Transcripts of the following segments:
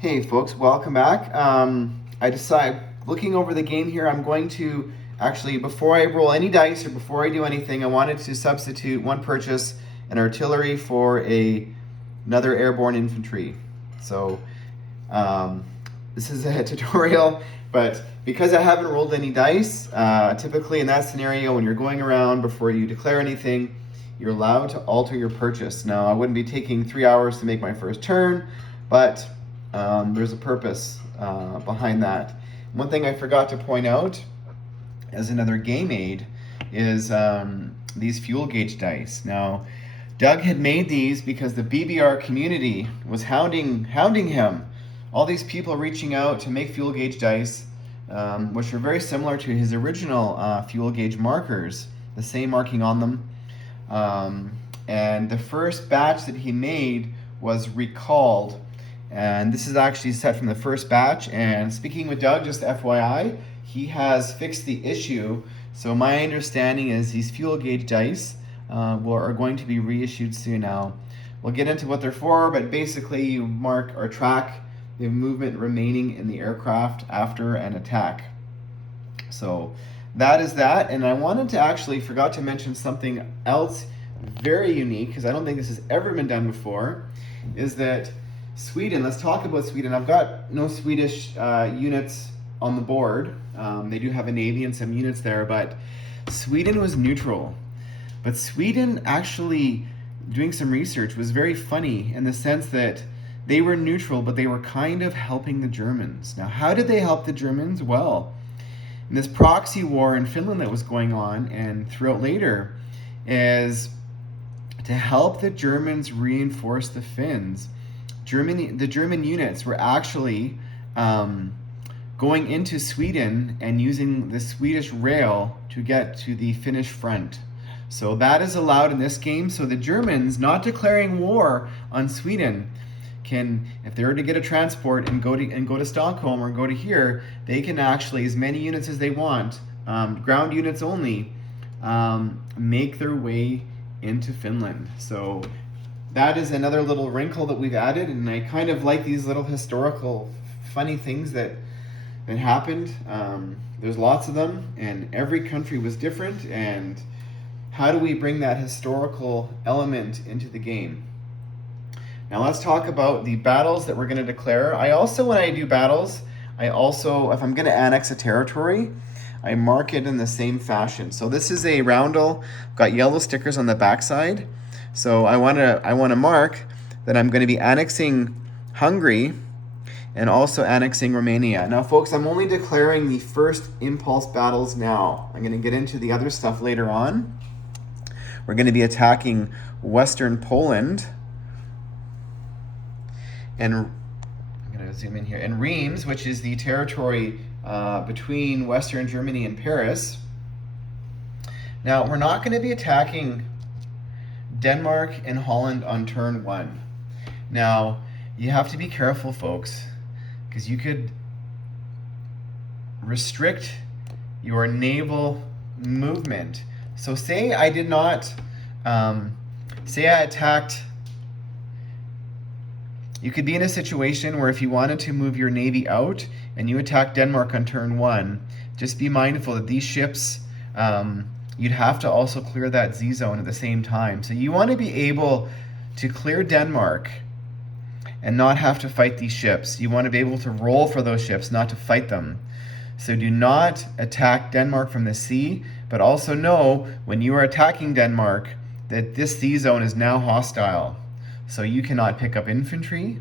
Hey folks, welcome back. I decide, looking over the game here, I'm going to actually, before I roll any dice or before I do anything, I wanted to substitute one purchase, an artillery for another airborne infantry. So this is a tutorial, but because I haven't rolled any dice, typically in that scenario when you're going around before you declare anything, you're allowed to alter your purchase. Now I wouldn't be taking 3 hours to make my first turn, but there's a purpose behind that. One thing I forgot to point out as another game aid is these fuel gauge dice. Now, Doug had made these because the BBR community was hounding him. All these people reaching out to make fuel gauge dice, which are very similar to his original fuel gauge markers, the same marking on them. And the first batch that he made was recalled. And this is actually set from the first batch. And speaking with Doug, just FYI, he has fixed the issue. So my understanding is these fuel gauge dice are going to be reissued soon. Now, we'll get into what they're for, but basically you mark or track the movement remaining in the aircraft after an attack. So that is that. And I wanted to actually, forgot to mention something else very unique, because I don't think this has ever been done before, is that Sweden, let's talk about Sweden. I've got no Swedish units on the board. They do have a navy and some units there, but Sweden was neutral. But Sweden, actually doing some research, was very funny in the sense that they were neutral, but they were kind of helping the Germans. Now, how did they help the Germans? Well, in this proxy war in Finland that was going on and throughout later, is to help the Germans reinforce the Finns. The German units were actually going into Sweden and using the Swedish rail to get to the Finnish front. So that is allowed in this game. So the Germans, not declaring war on Sweden, can, if they were to get a transport and go to Stockholm or go to here, they can actually, as many units as they want, ground units only, make their way into Finland. So that is another little wrinkle that we've added, and I kind of like these little historical funny things that happened. There's lots of them, and every country was different, and how do we bring that historical element into the game? Now let's talk about the battles that we're going to declare. I also, when I do battles, if I'm going to annex a territory, I mark it in the same fashion. So this is a roundel, got yellow stickers on the backside. So I want to mark that I'm going to be annexing Hungary and also annexing Romania. Now, folks, I'm only declaring the first impulse battles now. I'm going to get into the other stuff later on. We're going to be attacking Western Poland. And I'm going to zoom in here. And Reims, which is the territory between Western Germany and Paris. Now, we're not going to be attacking Denmark and Holland on turn 1. Now, you have to be careful, folks, because you could restrict your naval movement. So say I did not, say I attacked, you could be in a situation where if you wanted to move your navy out and you attack Denmark on turn 1, just be mindful that these ships, you'd have to also clear that Z zone at the same time. So you want to be able to clear Denmark and not have to fight these ships. You want to be able to roll for those ships, not to fight them. So do not attack Denmark from the sea, but also know when you are attacking Denmark that this Z zone is now hostile. So you cannot pick up infantry,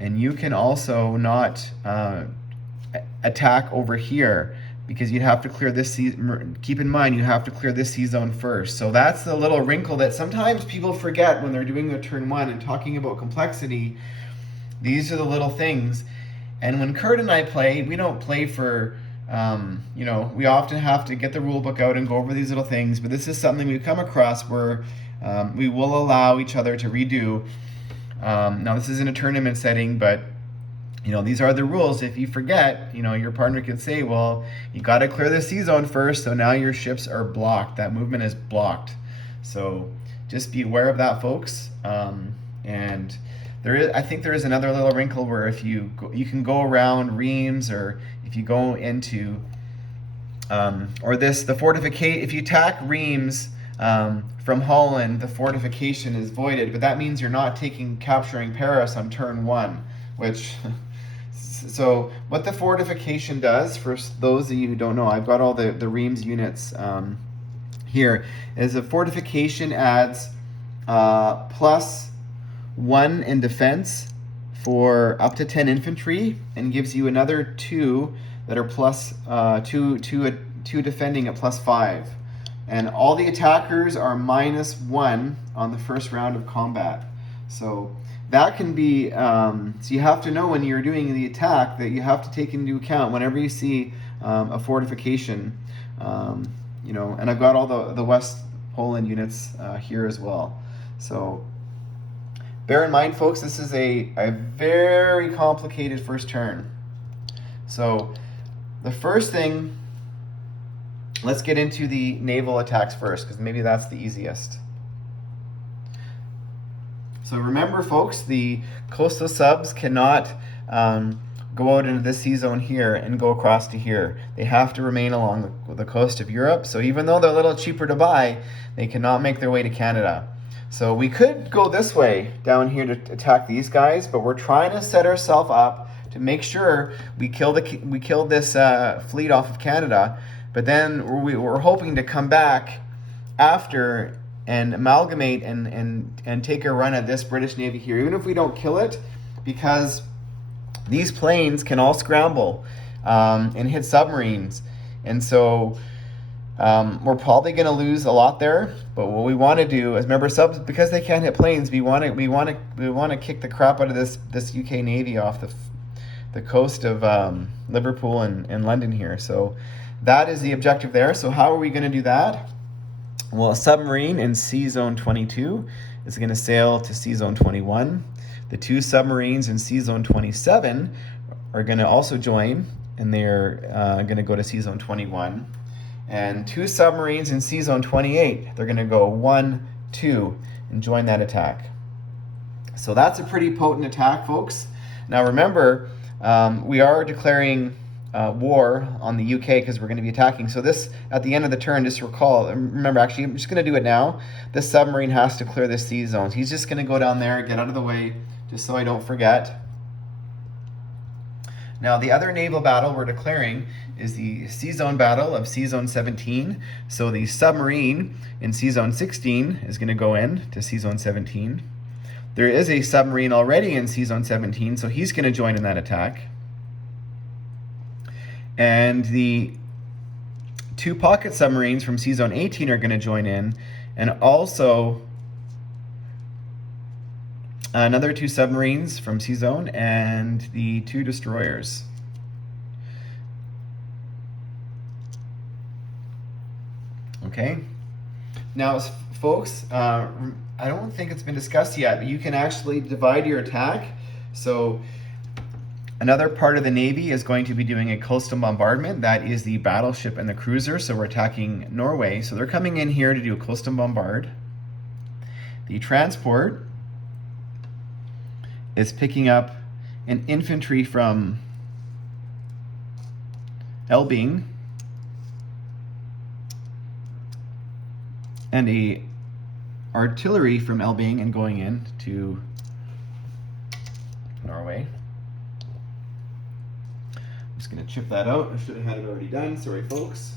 and you can also not attack over here, because you'd have to clear this sea. Keep in mind, you have to clear this sea zone first. So that's the little wrinkle that sometimes people forget when they're doing their turn 1 and talking about complexity. These are the little things. And when Kurt and I play, we don't play for, we often have to get the rule book out and go over these little things. But this is something we've come across where we will allow each other to redo. Now, this is in a tournament setting, but these are the rules. If you forget, your partner could say, well, you got to clear the sea zone first, so now your ships are blocked. That movement is blocked. So just be aware of that, folks. And I think there is another little wrinkle where if you can go around Reims, or if you go into if you attack Reims from Holland, the fortification is voided, but that means you're not capturing Paris on turn 1, which so what the fortification does, for those of you who don't know, I've got all the Reims units here, is a fortification adds +1 in defense for up to 10 infantry, and gives you another 2 that are +2 defending at +5. And all the attackers are -1 on the first round of combat. So that can be, so you have to know when you're doing the attack that you have to take into account whenever you see a fortification, you know, and I've got all the West Poland units here as well. So bear in mind, folks, this is a very complicated first turn. So the first thing, let's get into the naval attacks first, because maybe that's the easiest. So remember, folks, the coastal subs cannot go out into this sea zone here and go across to here. They have to remain along the coast of Europe. So even though they're a little cheaper to buy, they cannot make their way to Canada. So we could go this way down here to attack these guys, but we're trying to set ourselves up to make sure we kill this fleet off of Canada. But then we're hoping to come back after and amalgamate and take a run at this British Navy here, even if we don't kill it, because these planes can all scramble and hit submarines. And so we're probably going to lose a lot there. But what we want to do is, remember, subs, because they can't hit planes, we want to kick the crap out of this UK Navy off the coast of Liverpool and London here. So that is the objective there. So how are we going to do that? Well, a submarine in Sea Zone 22 is going to sail to Sea Zone 21. The 2 submarines in Sea Zone 27 are going to also join, and they're going to go to Sea Zone 21. And 2 submarines in Sea Zone 28, they're going to go 1, 2, and join that attack. So that's a pretty potent attack, folks. Now remember, we are declaring war on the UK because we're going to be attacking. So this, at the end of the turn, just remember, actually, I'm just going to do it now. This submarine has to clear this sea zone. He's just going to go down there, get out of the way, just so I don't forget. Now, the other naval battle we're declaring is the Sea Zone Battle of Sea Zone 17. So the submarine in Sea Zone 16 is going to go in to Sea Zone 17. There is a submarine already in Sea Zone 17, so he's going to join in that attack. And the 2 pocket submarines from Sea Zone 18 are going to join in, and also another 2 submarines from Sea Zone and the 2 destroyers. Okay. Now, folks, I don't think it's been discussed yet, but you can actually divide your attack. So another part of the Navy is going to be doing a coastal bombardment. That is the battleship and the cruiser. So we're attacking Norway. So they're coming in here to do a coastal bombard. The transport is picking up an infantry from Elbing and a artillery from Elbing and going in to Norway. I'm just going to chip that out. I should have had it already done. Sorry, folks.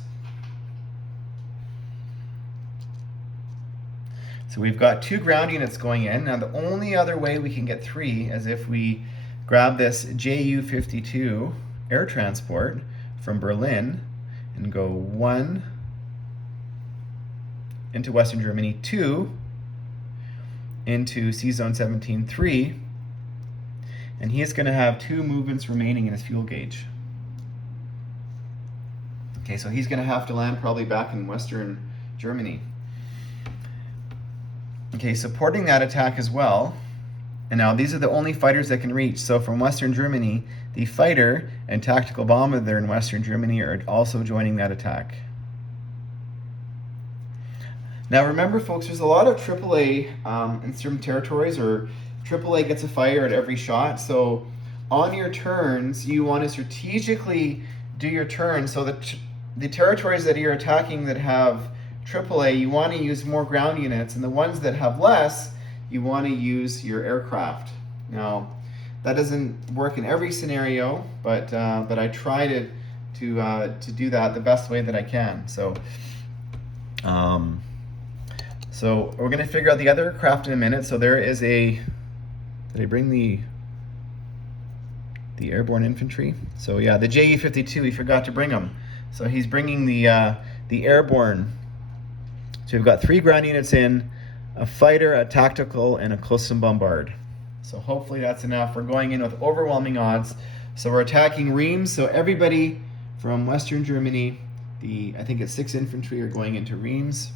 So we've got 2 ground units going in. Now the only other way we can get 3 is if we grab this Ju-52 air transport from Berlin and go 1 into Western Germany, 2 into Sea Zone 17, 3, and he is going to have 2 movements remaining in his fuel gauge. Okay, so he's going to have to land probably back in Western Germany. Okay, supporting that attack as well, and now these are the only fighters that can reach. So from Western Germany, the fighter and tactical bomber there in Western Germany are also joining that attack. Now remember, folks, there's a lot of AAA in certain territories, or AAA gets a fire at every shot. So on your turns, you want to strategically do your turns so that the territories that you're attacking that have AAA, you want to use more ground units, and the ones that have less, you want to use your aircraft. Now, that doesn't work in every scenario, but I try to do that the best way that I can. So we're going to figure out the other aircraft in a minute. So there is a. Did I bring the airborne infantry? So yeah, the JE-52. We forgot to bring them. So he's bringing the airborne. So we've got 3 ground units in, a fighter, a tactical, and a close and bombard. So hopefully that's enough. We're going in with overwhelming odds. So we're attacking Reims. So everybody from Western Germany, I think it's 6 infantry are going into Reims.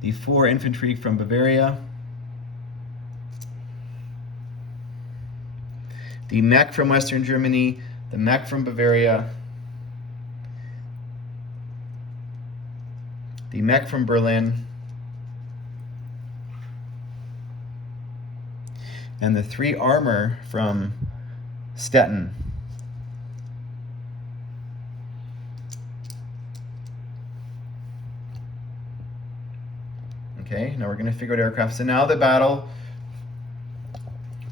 The 4 infantry from Bavaria. The mech from Western Germany, the mech from Bavaria, the mech from Berlin, and the 3 armor from Stettin. Okay, now we're going to figure out aircraft. So now the battle,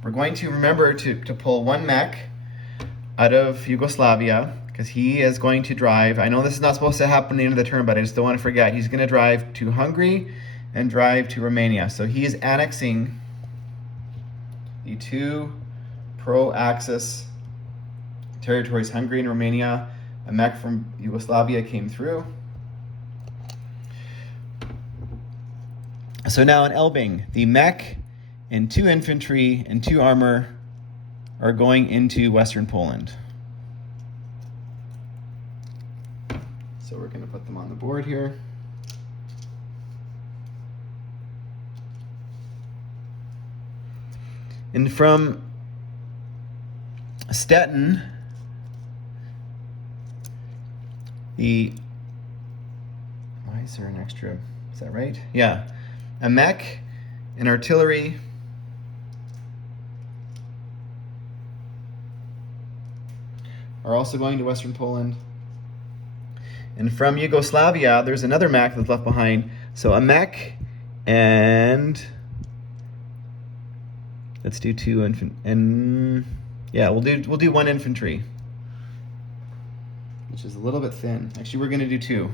we're going to remember to pull 1 mech out of Yugoslavia, because he is going to drive. I know this is not supposed to happen at the end of the turn, but I just don't want to forget. He's going to drive to Hungary and drive to Romania. So he is annexing the 2 pro-Axis territories, Hungary and Romania. A mech from Yugoslavia came through. So now in Elbing, the mech and 2 infantry and 2 armor are going into Western Poland. So we're going to put them on the board here. And from Stettin, why is there an extra? Is that right? Yeah. A mech, an artillery, are also going to Western Poland. And from Yugoslavia, there's another mech that's left behind. So a mech and let's do 2 infantry. And yeah, we'll do 1 infantry, which is a little bit thin. Actually, we're going to do 2.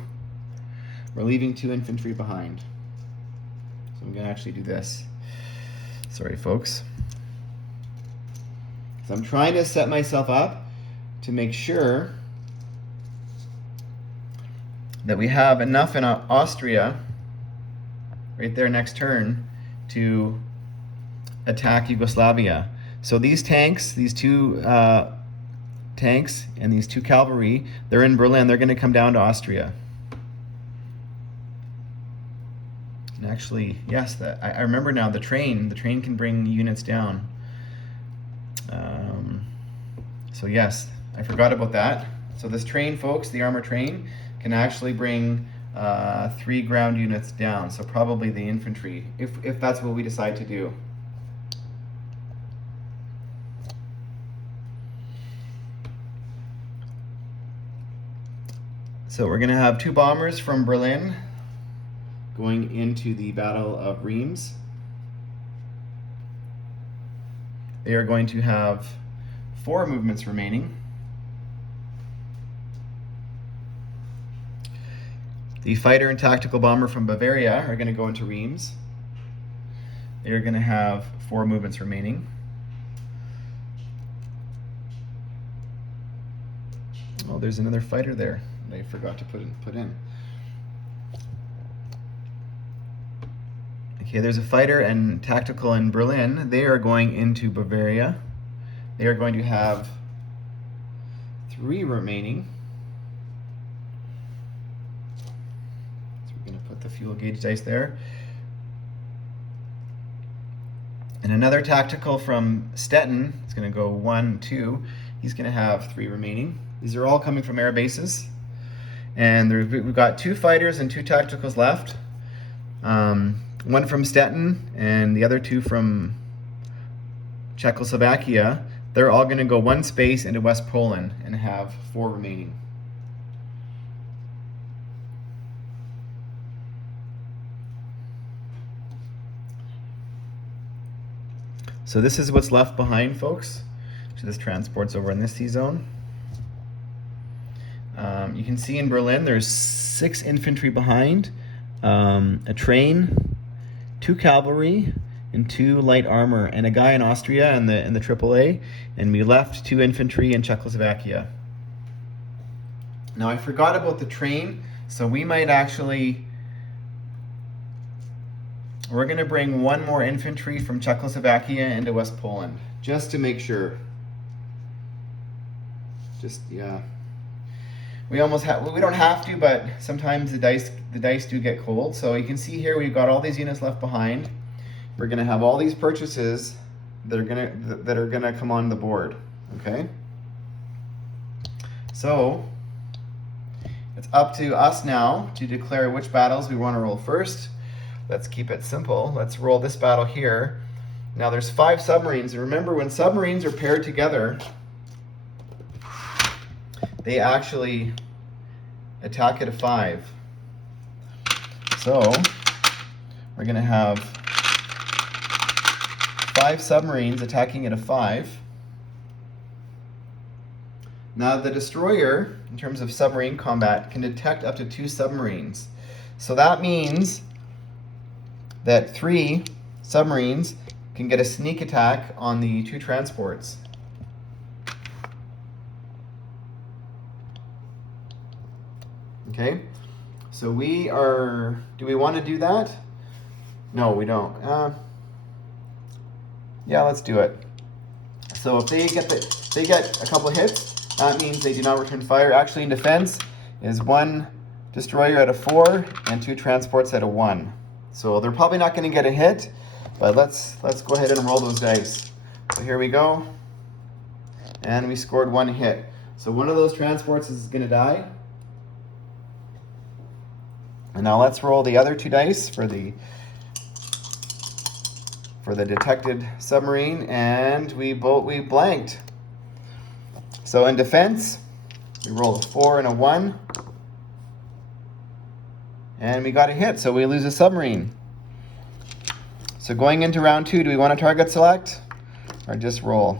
We're leaving 2 infantry behind. So I'm going to actually do this. Sorry, folks. So I'm trying to set myself up to make sure that we have enough in Austria, right there next turn, to attack Yugoslavia. So these tanks, these 2 tanks and these 2 cavalry, they're in Berlin. They're going to come down to Austria. And actually, yes, I remember now, the train can bring units down. So yes, I forgot about that. So this train, folks, the armor train, can actually bring 3 ground units down. So probably the infantry, if that's what we decide to do. So we're going to have 2 bombers from Berlin going into the Battle of Reims. They are going to have 4 movements remaining. The fighter and tactical bomber from Bavaria are going to go into Reims. They are going to have 4 movements remaining. Oh, there's another fighter there that I forgot to put in. Okay, there's a fighter and tactical in Berlin. They are going into Bavaria. They are going to have 3 remaining. So we're going to put the fuel gauge dice there. And another tactical from Stettin. It's going to go 1, 2. He's going to have 3 remaining. These are all coming from air bases. And we've got 2 fighters and 2 tacticals left. one from Stettin and the other two from Czechoslovakia, they're all going to go one space into West Poland and have 4 remaining. So this is what's left behind, folks. So this transport's over in this C zone. You can see in Berlin there's 6 infantry behind, a train, 2 cavalry, and 2 light armor, and a guy in Austria in the AAA, and we left 2 infantry in Czechoslovakia. Now I forgot about the train, so we might actually, we're going to bring 1 more infantry from Czechoslovakia into West Poland, just to make sure. Yeah. We almost have, we don't have to, but sometimes the dice do get cold. So you can see here we've got all these units left behind. We're going to have all these purchases that are going to come on the board, okay? So it's up to us now to declare which battles we want to roll first. Let's keep it simple. Let's roll this battle here. Now there's 5 submarines, and remember, when submarines are paired together, they actually attack at a 5. So we're going to have 5 submarines attacking at a 5. Now the destroyer, in terms of submarine combat, can detect up to 2 submarines. So that means that 3 submarines can get a sneak attack on the 2 transports. Okay, so do we want to do that? No, we don't. Yeah, let's do it. So if they get a couple of hits, that means they do not return fire. Actually, in defense is 1 destroyer at a 4 and 2 transports at a 1. So they're probably not going to get a hit, but let's go ahead and roll those dice. So here we go, and we scored 1 hit. So one of those transports is going to die. And now let's roll the other 2 dice for the detected submarine, and we blanked. So in defense, we roll a 4 and a 1, and we got a hit, so we lose a submarine. So going into round 2, do we want to target select or just roll?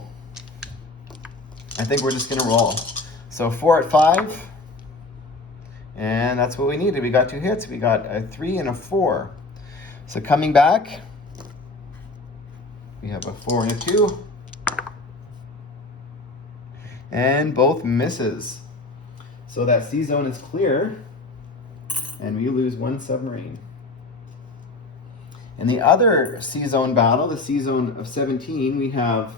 I think we're just going to roll. So 4 at 5. And that's what we needed. We got 2 hits. We got a 3 and a 4. So coming back, we have a 4 and a 2. And both misses. So that C zone is clear. And we lose 1 submarine. In the other C zone battle, the C zone of 17, we have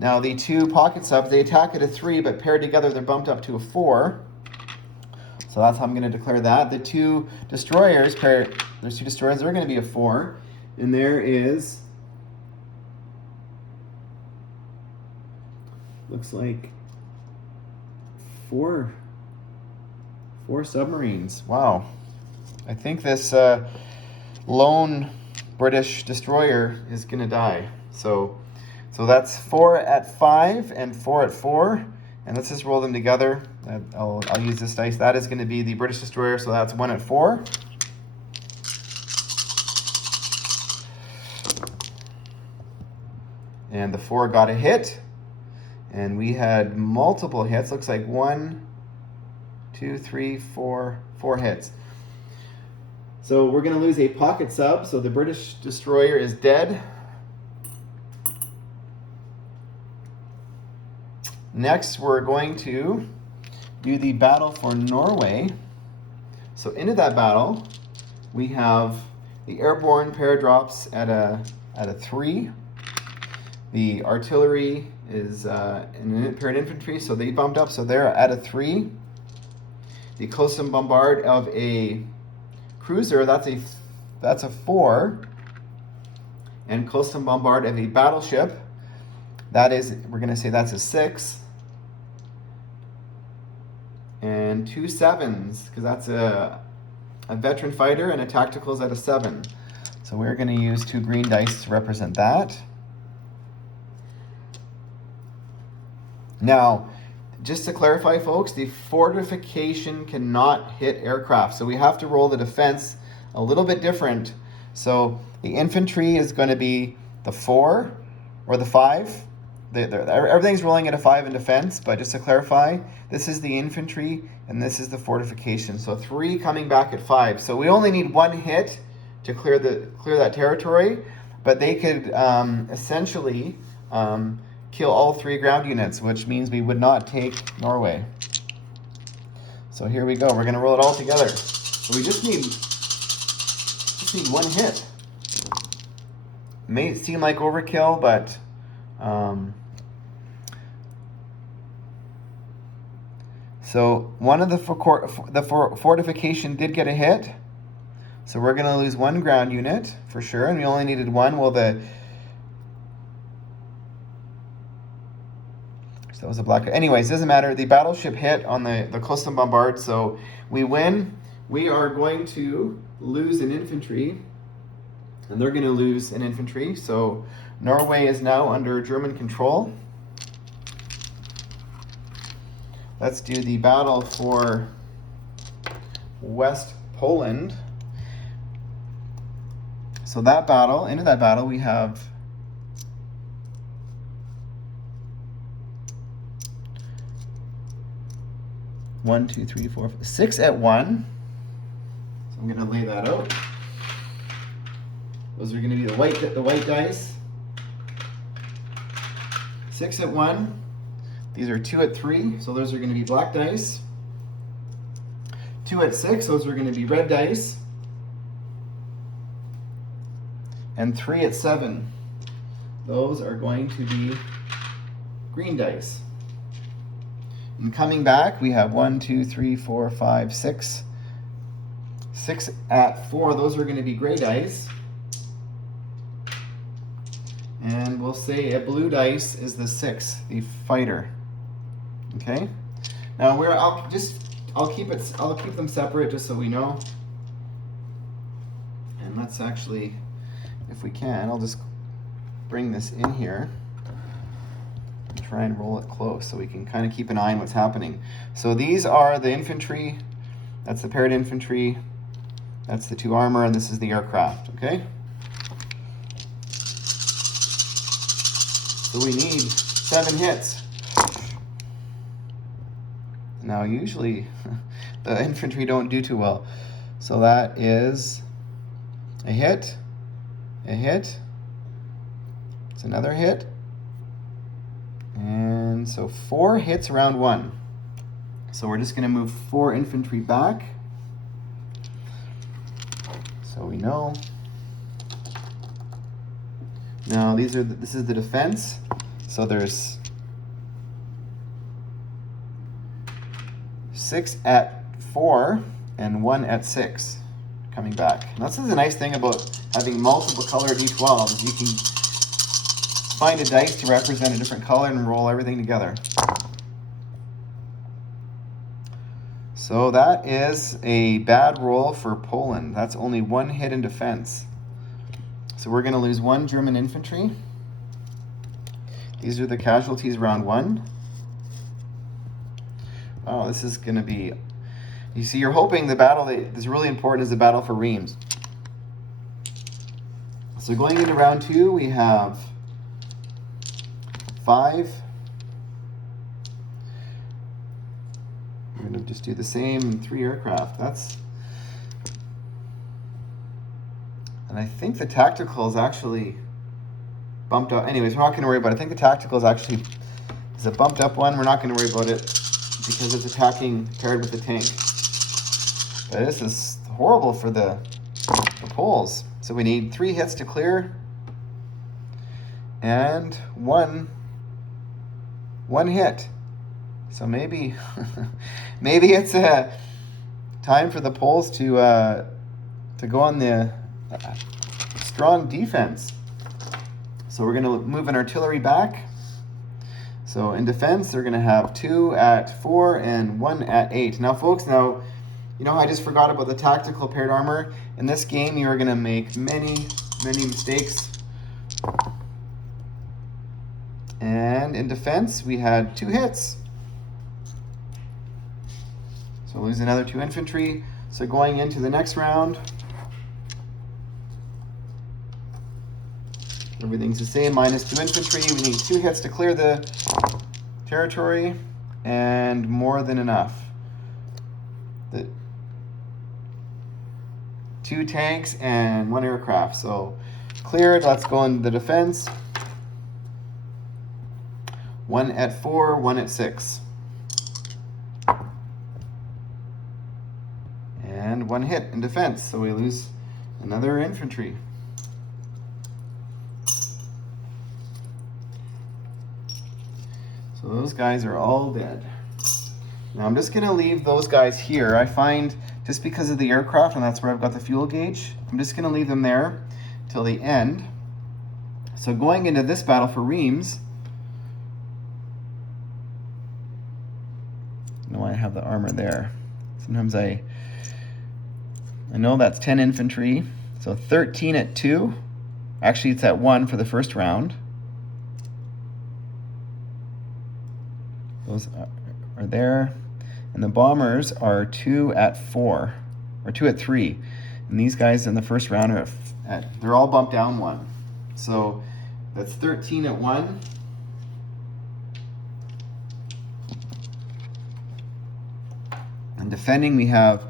now the 2 pocket subs. They attack at a 3, but paired together they're bumped up to a 4. So that's how I'm going to declare that. The 2 destroyers, there's 2 destroyers, they're going to be a 4. And there is, looks like 4 submarines. Wow. I think this lone British destroyer is going to die. So that's 4 at 5 and 4 at 4. And let's just roll them together. I'll use this dice. That is going to be the British destroyer, so that's 1 at 4. And the 4 got a hit. And we had multiple hits. Looks like 1, 2, 3, 4 hits. So we're going to lose a pocket sub, so the British destroyer is dead. Next, we're going to do the battle for Norway. So into that battle, we have the airborne paradrops at a 3. The artillery is paired infantry, so they bumped up, so they're at a 3. The close-in bombard of a cruiser, that's a 4. And close-in bombard of a battleship, we're going to say that's a 6. And 2 7s, because that's a a veteran fighter, and a tactical is at a 7. So we're going to use 2 green dice to represent that. Now, just to clarify, folks, the fortification cannot hit aircraft. So we have to roll the defense a little bit different. So the infantry is going to be the 4 or the 5. Everything's rolling at a 5 in defense, but just to clarify, this is the infantry and this is the fortification. So 3 coming back at 5. So we only need 1 hit to clear that territory, but they could essentially kill all 3 ground units, which means we would not take Norway. So here we go. We're going to roll it all together. So we just need 1 hit. May seem like overkill, but so one of the fortification did get a hit. So we're going to lose 1 ground unit for sure, and we only needed 1. Well, that was a black. Anyways, doesn't matter. The battleship hit on the Coastal Bombard, so we win. We are going to lose an infantry, and they're going to lose an infantry. So Norway is now under German control. Let's do the battle for West Poland. So that battle, into that battle, we have one, two, three, four, 6 at 1. So I'm going to lay that out. Those are going to be the white dice. 6 at 1. These are 2 at 3, so those are going to be black dice. 2 at 6, those are going to be red dice. And 3 at 7, those are going to be green dice. And coming back, we have 1, 2, 3, 4, 5, 6. 6 at 4, those are going to be gray dice. And we'll say a blue dice is the 6, the fighter. Okay. Now I'll keep them separate just so we know. And let's actually, if we can, I'll just bring this in here. Try and roll it close so we can kind of keep an eye on what's happening. So these are the infantry. That's the paired infantry. That's the 2 armor, and this is the aircraft. Okay. So we need 7 hits. Now usually the infantry don't do too well. So that is a hit. It's another hit. And so 4 hits round 1. So we're just going to move 4 infantry back. So we know. Now this is the defense. So there's 6 at 4 and 1 at 6 coming back. Now this is a nice thing about having multiple colored D12s. You can find a dice to represent a different color and roll everything together. So that is a bad roll for Poland. That's only 1 hit in defense. So we're going to lose 1 German infantry. These are the casualties round 1. Oh, this is going to be... You see, you're hoping the battle that's really important is the battle for Reims. So going into round 2, we have 5. We're going to just do the same 3 aircraft. And I think the tactical is actually bumped up. Anyways, we're not going to worry about it. I think the tactical is actually a bumped up one. We're not going to worry about it because it's attacking paired with the tank. But this is horrible for the Poles. So we need 3 hits to clear. And one hit. So maybe it's a time for the Poles to go on the strong defense. So we're going to move an artillery back. So in defense, they're going to have 2 at 4 and 1 at 8. Now, folks, You know, I just forgot about the tactical paired armor. In this game, you are going to make many mistakes. And in defense, we had 2 hits. So we'll lose another 2 infantry. So going into the next round, everything's the same, minus 2 infantry. We need 2 hits to clear the territory, and more than enough. The 2 tanks and 1 aircraft. So cleared, let's go into the defense. 1 at 4, 1 at 6. And 1 hit in defense, so we lose another infantry. So those guys are all dead. Now I'm just gonna leave those guys here. I find, just because of the aircraft, and that's where I've got the fuel gauge, I'm just gonna leave them there till the end. So going into this battle for Reims, no, I have the armor there. Sometimes I know that's 10 infantry, so 13 at 2. Actually, it's at 1 for the first round. Those are there. And the bombers are 2 at 4, or 2 at 3. And these guys in the first round are they're all bumped down 1. So that's 13 at 1. And defending, we have,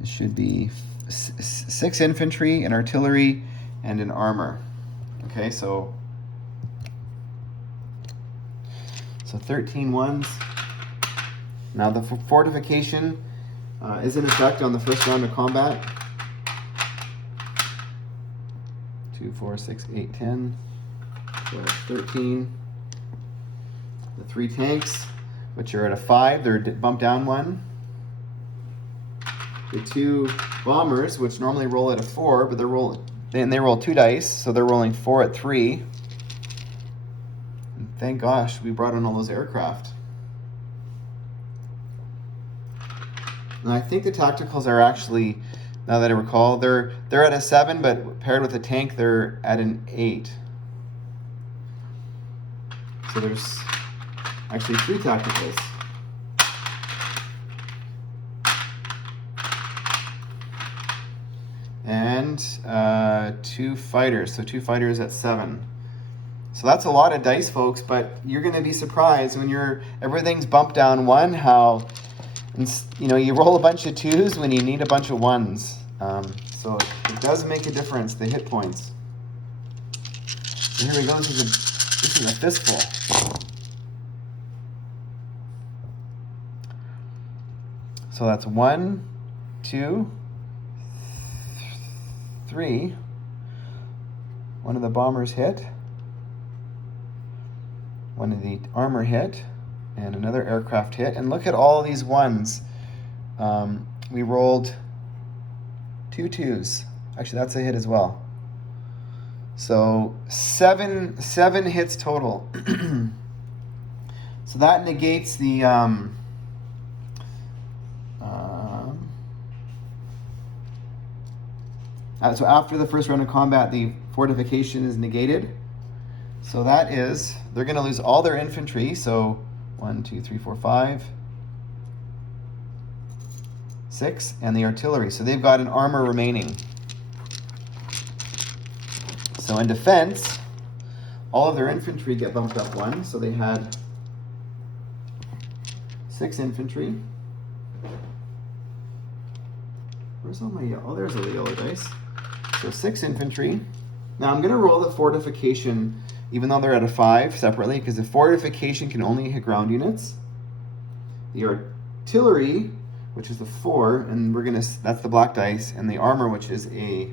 it should be 6 infantry, an artillery, and an armor. Okay, so 13 ones. Now the fortification is in effect on the first round of combat. 2, 4, 6, 8, 10. So that's 13. The 3 tanks, which are at a 5, they're bumped down 1. The 2 bombers, which normally roll at a 4, but they roll 2 dice, so they're rolling 4 at 3. And thank gosh we brought in all those aircraft. And I think the tacticals are actually, now that I recall, they're at a 7, but paired with a tank, they're at an 8. So there's actually 3 tacticals. And 2 fighters, so 2 fighters at 7. So that's a lot of dice, folks, but you're going to be surprised when everything's bumped down 1, how, you know, you roll a bunch of 2s when you need a bunch of 1s. So it does make a difference, the hit points. So here we go, this is a fistful. So that's 1, 2, 3. One of the bombers hit. One of the armor hit. And another aircraft hit. And look at all these 1s. We rolled 2 2s. Actually, that's a hit as well. So 7 hits total. So that negates the so after the first round of combat, the fortification is negated. So that is, they're going to lose all their infantry. So 1, 2, 3, 4, 5, 6, and the artillery. So they've got an armor remaining. So in defense, all of their infantry get bumped up 1. So they had 6 infantry. Where's all my yellow? Oh, there's all the yellow dice. So 6 infantry. Now I'm going to roll the fortification, even though they're at a 5 separately, because the fortification can only hit ground units. The artillery, which is the 4, and that's the black dice, and the armor, which is a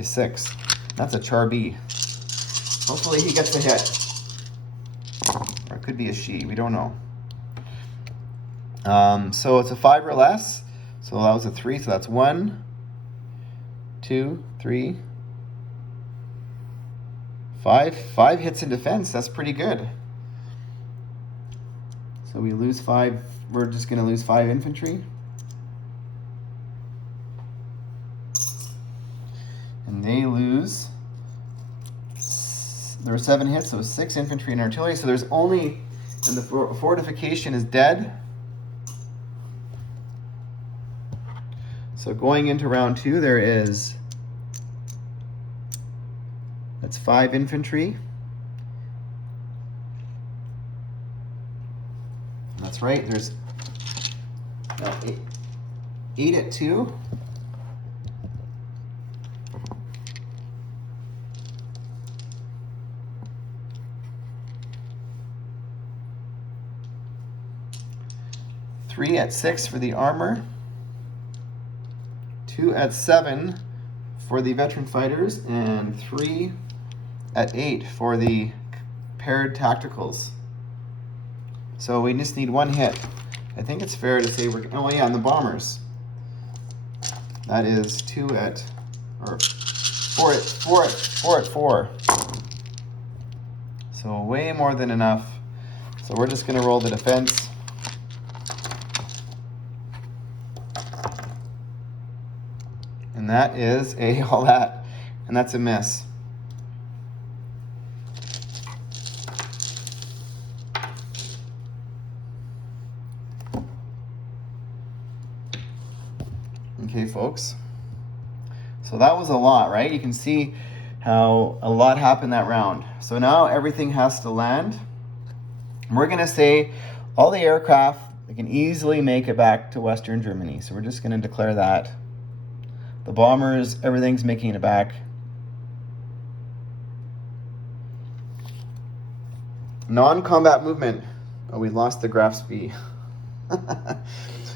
6. That's a char B. Hopefully he gets a hit. Or it could be a she, we don't know. So it's a 5 or less. So that was a 3, so that's 1, 2, 3, 5. 5 hits in defense, that's pretty good. So we lose 5, we're just going to lose 5 infantry. And they lose, there were 7 hits, so 6 infantry and artillery. So there's only, and the fortification is dead. So going into round 2, there is, that's 5 infantry. That's right, there's 8 at 2. Three at 6 for the armor, 2 at 7 for the veteran fighters, and 3 at 8 for the paired tacticals. So we just need 1 hit. I think it's fair to say we're, oh yeah, and the bombers. That is 2 at, or 4 at 4. So way more than enough. So we're just gonna roll the defense. And that is all that, and that's a miss. Okay, folks. So that was a lot, right? You can see how a lot happened that round. So now everything has to land. We're gonna say all the aircraft, they can easily make it back to Western Germany. So we're just gonna declare that. The bombers, everything's making it back. Non-combat movement. Oh, we lost the Graf Spee.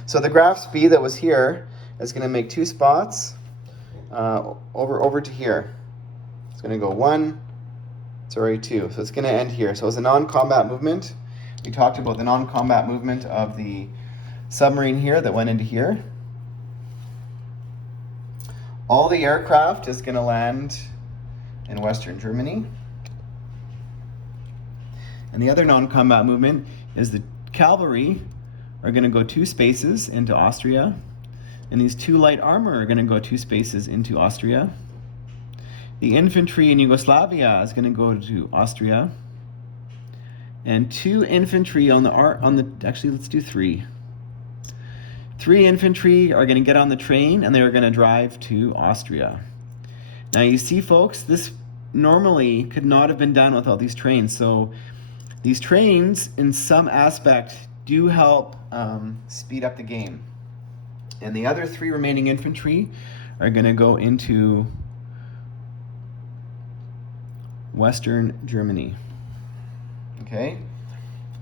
So the Graf Spee that was here is going to make 2 spots over to here. It's going to go 1, 2. So it's going to end here. So it's a non-combat movement. We talked about the non-combat movement of the submarine here that went into here. All the aircraft is going to land in Western Germany. And the other non-combat movement is the cavalry are going to go 2 spaces into Austria. And these 2 light armor are going to go 2 spaces into Austria. The infantry in Yugoslavia is going to go to Austria. And 2 infantry on the actually let's do 3. 3 infantry are going to get on the train and they're going to drive to Austria. Now you see, folks, this normally could not have been done without these trains. So these trains, in some aspect, do help speed up the game. And the other 3 remaining infantry are going to go into Western Germany. Okay?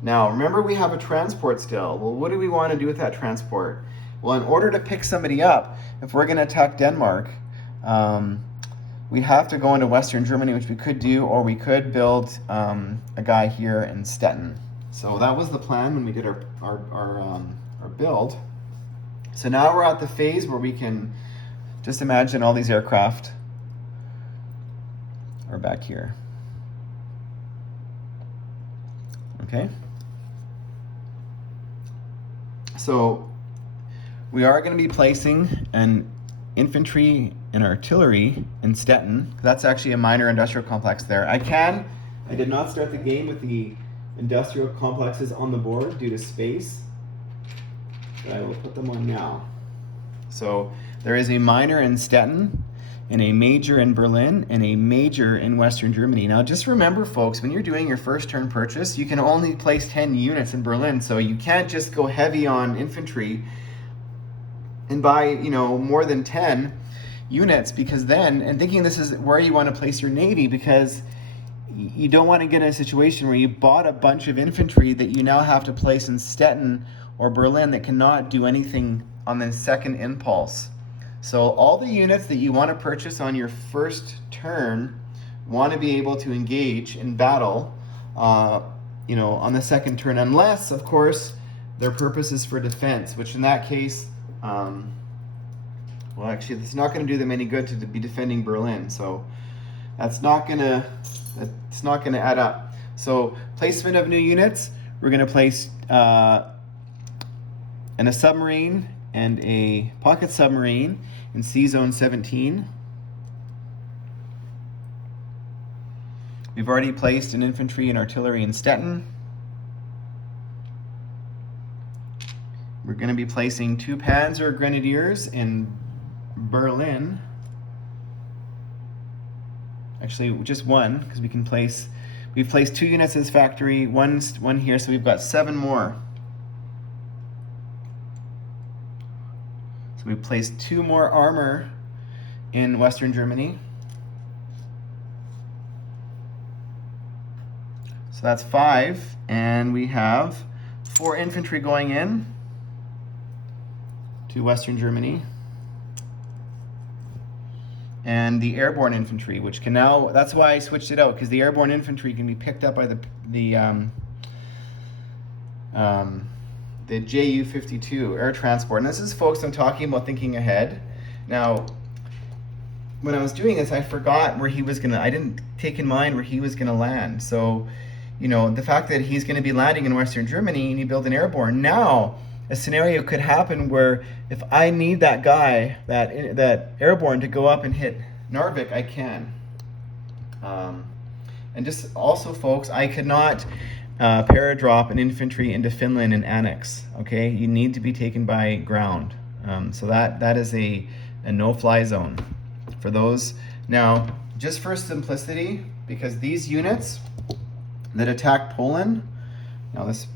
Now, remember we have a transport still. Well, what do we want to do with that transport? Well, in order to pick somebody up, if we're going to attack Denmark, we'd have to go into Western Germany, which we could do, or we could build a guy here in Stettin. So that was the plan when we did our build. So now we're at the phase where we can just imagine all these aircraft are back here. Okay? So we are going to be placing an infantry and artillery in Stettin. That's actually a minor industrial complex there. I did not start the game with the industrial complexes on the board due to space, but I will put them on now. So there is a minor in Stettin, and a major in Berlin, and a major in Western Germany. Now just remember, folks, when you're doing your first turn purchase, you can only place 10 units in Berlin, so you can't just go heavy on infantry and buy, more than 10 units, because then, and thinking this is where you want to place your navy, because you don't want to get in a situation where you bought a bunch of infantry that you now have to place in Stettin or Berlin that cannot do anything on the second impulse. So all the units that you want to purchase on your first turn want to be able to engage in battle, on the second turn, unless, of course, their purpose is for defense, which in that case, well, actually, it's not going to do them any good to be defending Berlin. So that's not going to add up. So placement of new units. we're going to place and a submarine and a pocket submarine in Sea Zone 17. We've already placed an infantry and artillery in Stettin. We're going to be placing 2 Panzer Grenadiers in Berlin. Actually, just one, because we've placed 2 units at this factory, one here, so we've got 7 more. So we've placed 2 more armor in Western Germany. So that's 5, and we have 4 infantry going in to Western Germany. And the airborne infantry, which can now, that's why I switched it out, because the airborne infantry can be picked up by the Ju-52 air transport. And this is, folks, I'm talking about thinking ahead. Now, when I was doing this, I forgot where he was gonna, I didn't take in mind where he was gonna land. So, you know, the fact that he's gonna be landing in Western Germany and you build an airborne, now a scenario could happen where if I need that guy, that airborne to go up and hit Narvik, I can. And just also, folks, I could not paradrop an infantry into Finland and annex. Okay, you need to be taken by ground. So that is a no-fly zone for those. Now, just for simplicity, because these units that attack Poland, now this.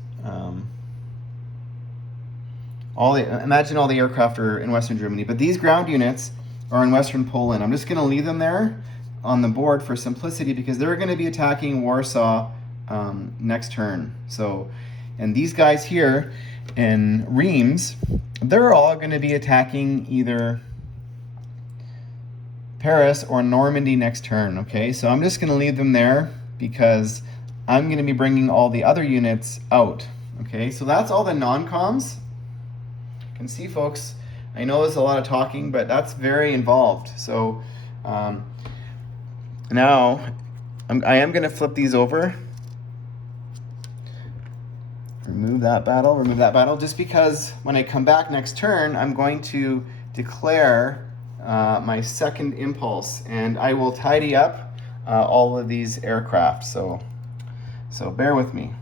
Imagine all the aircraft are in Western Germany, but these ground units are in Western Poland. I'm just going to leave them there on the board for simplicity because they're going to be attacking Warsaw next turn. So, and these guys here in Reims, they're all going to be attacking either Paris or Normandy next turn. Okay, so I'm just going to leave them there because I'm going to be bringing all the other units out. Okay, so that's all the non-coms. And see, folks, I know there's a lot of talking, but that's very involved. So now I am going to flip these over. Remove that battle, just because when I come back next turn, I'm going to declare my second impulse, and I will tidy up all of these aircraft. So bear with me.